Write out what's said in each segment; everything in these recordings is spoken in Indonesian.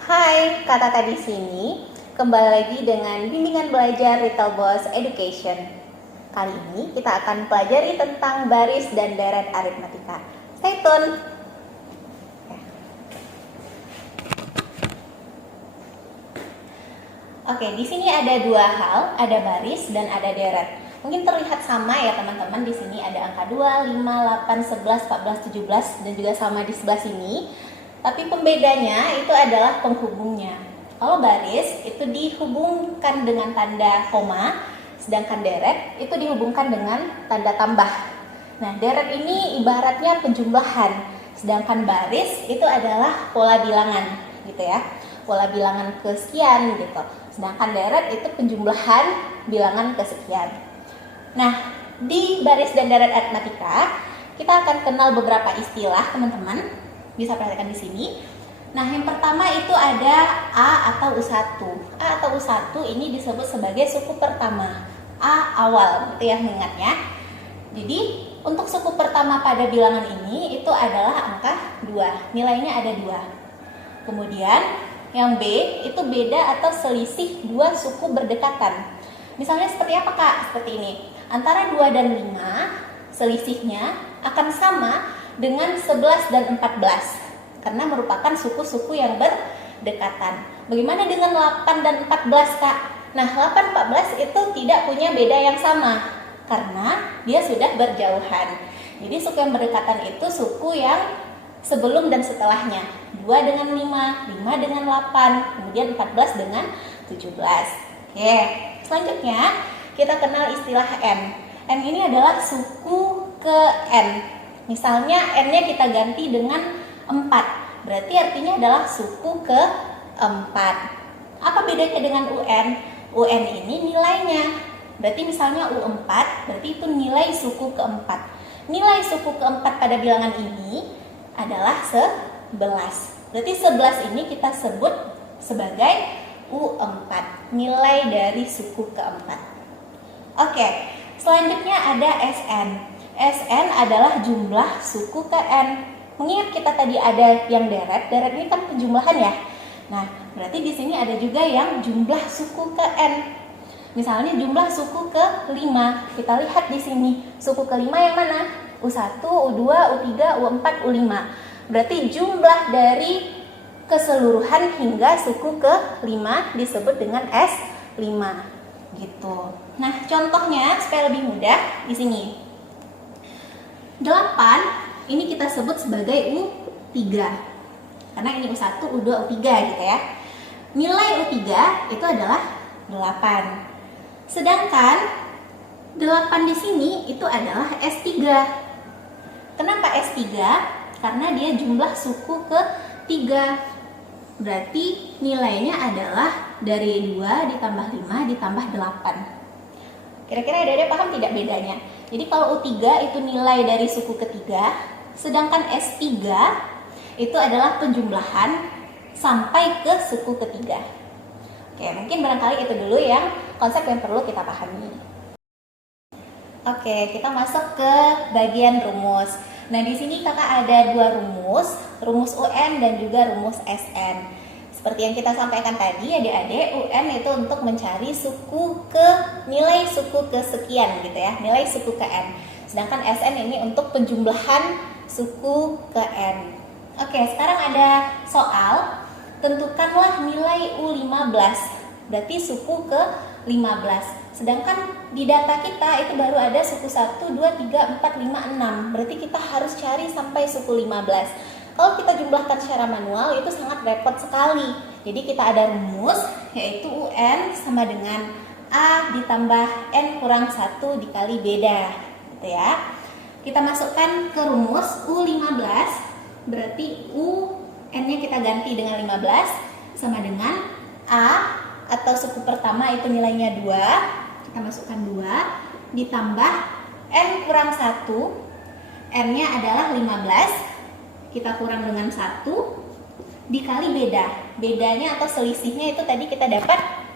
Hai, Kak di sini. Kembali lagi dengan bimbingan belajar Little Boss Education. Kali ini kita akan pelajari tentang baris dan deret aritmatika. Stay tune. Oke, di sini ada dua hal, ada baris dan ada deret. Mungkin terlihat sama ya teman-teman. Di sini ada angka 2, 5, 8, 11, 14, 17 dan juga sama di sebelah sini. Tapi pembedanya itu adalah penghubungnya. Kalau baris itu dihubungkan dengan tanda koma, sedangkan deret itu dihubungkan dengan tanda tambah. Nah, deret ini ibaratnya penjumlahan, sedangkan baris itu adalah pola bilangan, gitu ya. Pola bilangan kesekian gitu. Sedangkan deret itu penjumlahan bilangan kesekian. Nah, di baris dan deret aritmatika kita akan kenal beberapa istilah, teman-teman. Bisa perhatikan di sini. Nah, yang pertama itu ada A atau U1. A atau U1 ini disebut sebagai suku pertama. A awal, gitu ya mengingatnya. Jadi, untuk suku pertama pada bilangan ini itu adalah angka 2. Nilainya ada 2. Kemudian, yang B itu beda atau selisih dua suku berdekatan. Misalnya seperti apa, Kak? Seperti ini. Antara 2 dan 5, selisihnya akan sama dengan 11 dan 14 karena merupakan suku-suku yang berdekatan. Bagaimana dengan 8 dan 14, Kak? Nah, 8 14 itu tidak punya beda yang sama karena dia sudah berjauhan. Jadi suku yang berdekatan itu suku yang sebelum dan setelahnya. 2 dengan 5, 5 dengan 8, kemudian 14 dengan 17. Oke, selanjutnya kita kenal istilah N. N ini adalah suku ke N. Misalnya N-nya kita ganti dengan 4. Berarti artinya adalah suku ke 4. Apa bedanya dengan UN? UN ini nilainya. Berarti misalnya U4, berarti itu nilai suku keempat. Nilai suku keempat pada bilangan ini adalah 11. Berarti 11 ini kita sebut sebagai U4. Nilai dari suku keempat. Oke, selanjutnya ada SN. SN adalah jumlah suku ke N. Mengingat kita tadi ada yang deret ini kan penjumlahan ya. Nah, berarti di sini ada juga yang jumlah suku ke N. Misalnya jumlah suku ke 5. Kita lihat di sini, suku ke 5 yang mana? U1, U2, U3, U4, U5. Berarti jumlah dari keseluruhan hingga suku ke 5 disebut dengan S5. Gitu. Nah, contohnya supaya lebih mudah di sini. 8 ini kita sebut sebagai U3 karena ini U1, U2, U3 gitu ya. Nilai U3 itu adalah 8. Sedangkan 8 di sini itu adalah S3. Kenapa S3? Karena dia jumlah suku ke 3. Berarti nilainya adalah dari 2 ditambah 5 ditambah 8. Kira-kira adik-adik paham tidak bedanya? Jadi kalau U3 itu nilai dari suku ketiga, sedangkan S3 itu adalah penjumlahan sampai ke suku ketiga. Oke, mungkin barangkali itu dulu yang konsep yang perlu kita pahami. Oke, kita masuk ke bagian rumus. Nah, di sini kakak ada dua rumus UN dan juga rumus SN. Seperti yang kita sampaikan tadi, adik-adik, UN itu untuk mencari suku ke nilai suku kesekian gitu ya, nilai suku ke N. Sedangkan SN ini untuk penjumlahan suku ke N. Oke, sekarang ada soal, tentukanlah nilai U15, berarti suku ke 15. Sedangkan di data kita itu baru ada suku 1, 2, 3, 4, 5, 6. Berarti kita harus cari sampai suku 15. Kalau kita jumlahkan secara manual itu sangat repot sekali. Jadi kita ada rumus yaitu UN sama dengan A ditambah N kurang 1 dikali beda gitu ya. Kita masukkan ke rumus U15, berarti U N-nya kita ganti dengan 15 sama dengan A atau suku pertama itu nilainya 2. Kita masukkan 2 ditambah N kurang 1. N-nya adalah 15. Kita kurang dengan 1 dikali beda. Bedanya atau selisihnya itu tadi kita dapat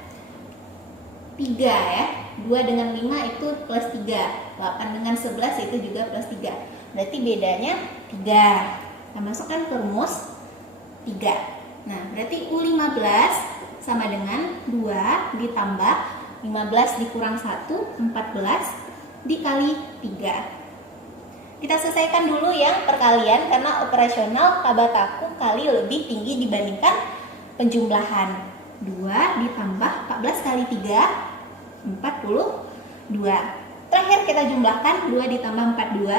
3 ya. 2 dengan 5 itu plus 3. 8 dengan 11 itu juga plus 3. Berarti bedanya 3. Kita masukkan ke rumus 3. Nah, berarti U15 sama dengan 2 ditambah 15 dikurang 1, 14 dikali 3. Kita selesaikan dulu yang perkalian karena operasional Kabataku kali lebih tinggi dibandingkan penjumlahan. 2 ditambah 14 kali 3, 42. Terakhir kita jumlahkan 2 ditambah 42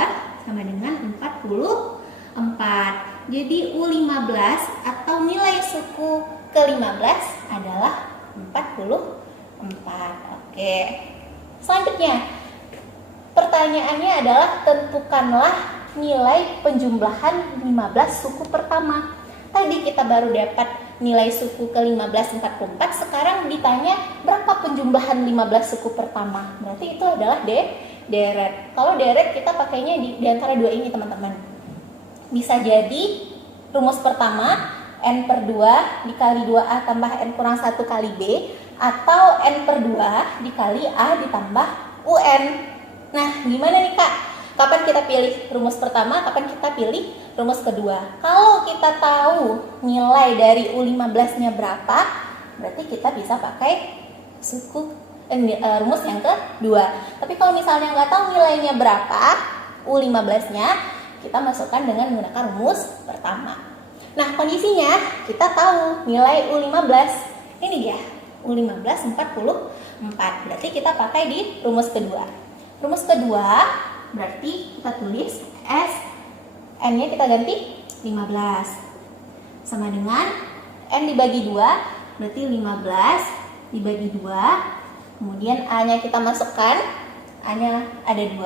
sama dengan 44. Jadi U15 atau nilai suku ke-15 adalah 44. Oke. Selanjutnya, pertanyaannya adalah tentukanlah nilai penjumlahan 15 suku pertama. Tadi kita baru dapat nilai suku ke-15 44, sekarang ditanya berapa penjumlahan 15 suku pertama. Berarti itu adalah deret. Kalau deret kita pakainya di antara dua ini, teman-teman. Bisa jadi rumus pertama n per 2 dikali 2a tambah n kurang 1 kali b, atau n per 2 dikali a ditambah un. Nah, gimana nih Kak? Kapan kita pilih rumus pertama, kapan kita pilih rumus kedua? Kalau kita tahu nilai dari U15-nya berapa, berarti kita bisa pakai rumus yang kedua. Tapi kalau misalnya nggak tahu nilainya berapa, U15-nya, kita masukkan dengan menggunakan rumus pertama. Nah, kondisinya kita tahu nilai U15. Ini dia, U15 44. Berarti kita pakai di rumus kedua. Rumus kedua berarti kita tulis S, N-nya kita ganti 15. Sama dengan N dibagi 2, berarti 15 dibagi 2. Kemudian A-nya kita masukkan, A-nya ada 2.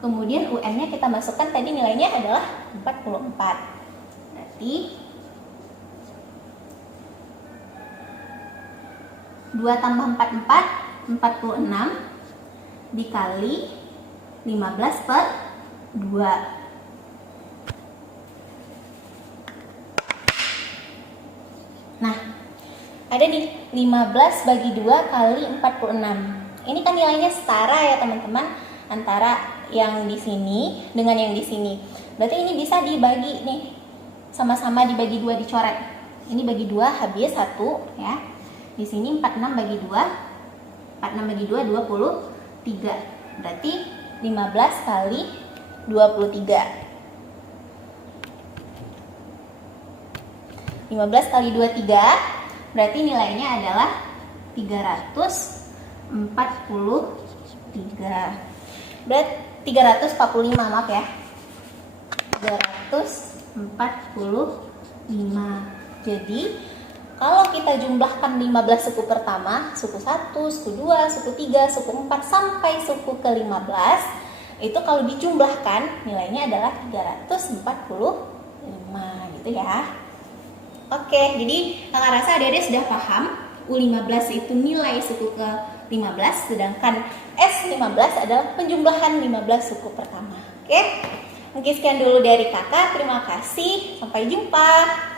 Kemudian UN-nya kita masukkan, tadi nilainya adalah 44. Berarti 2 tambah 44, 46 dikali 15 per 2. Nah, ada nih 15 bagi 2 kali 46. Ini kan nilainya setara ya teman-teman, antara yang di sini dengan yang di sini. Berarti ini bisa dibagi nih, sama-sama dibagi 2, dicoret. Ini bagi 2 habis 1 ya. Di sini 46 bagi 2, 46 bagi 2 23. Berarti 15 kali 23. 15 kali 23 berarti nilainya adalah 343. Berarti 345, maaf ya. 345. Jadi kalau kita jumlahkan 15 suku pertama, suku 1, suku 2, suku 3, suku 4 sampai suku ke-15, itu kalau dijumlahkan nilainya adalah 345 gitu ya. Oke, jadi kakak rasa adik-adik sudah paham U15 itu nilai suku ke-15, sedangkan S15 adalah penjumlahan 15 suku pertama. Oke, mungkin sekian dulu dari kakak. Terima kasih, sampai jumpa.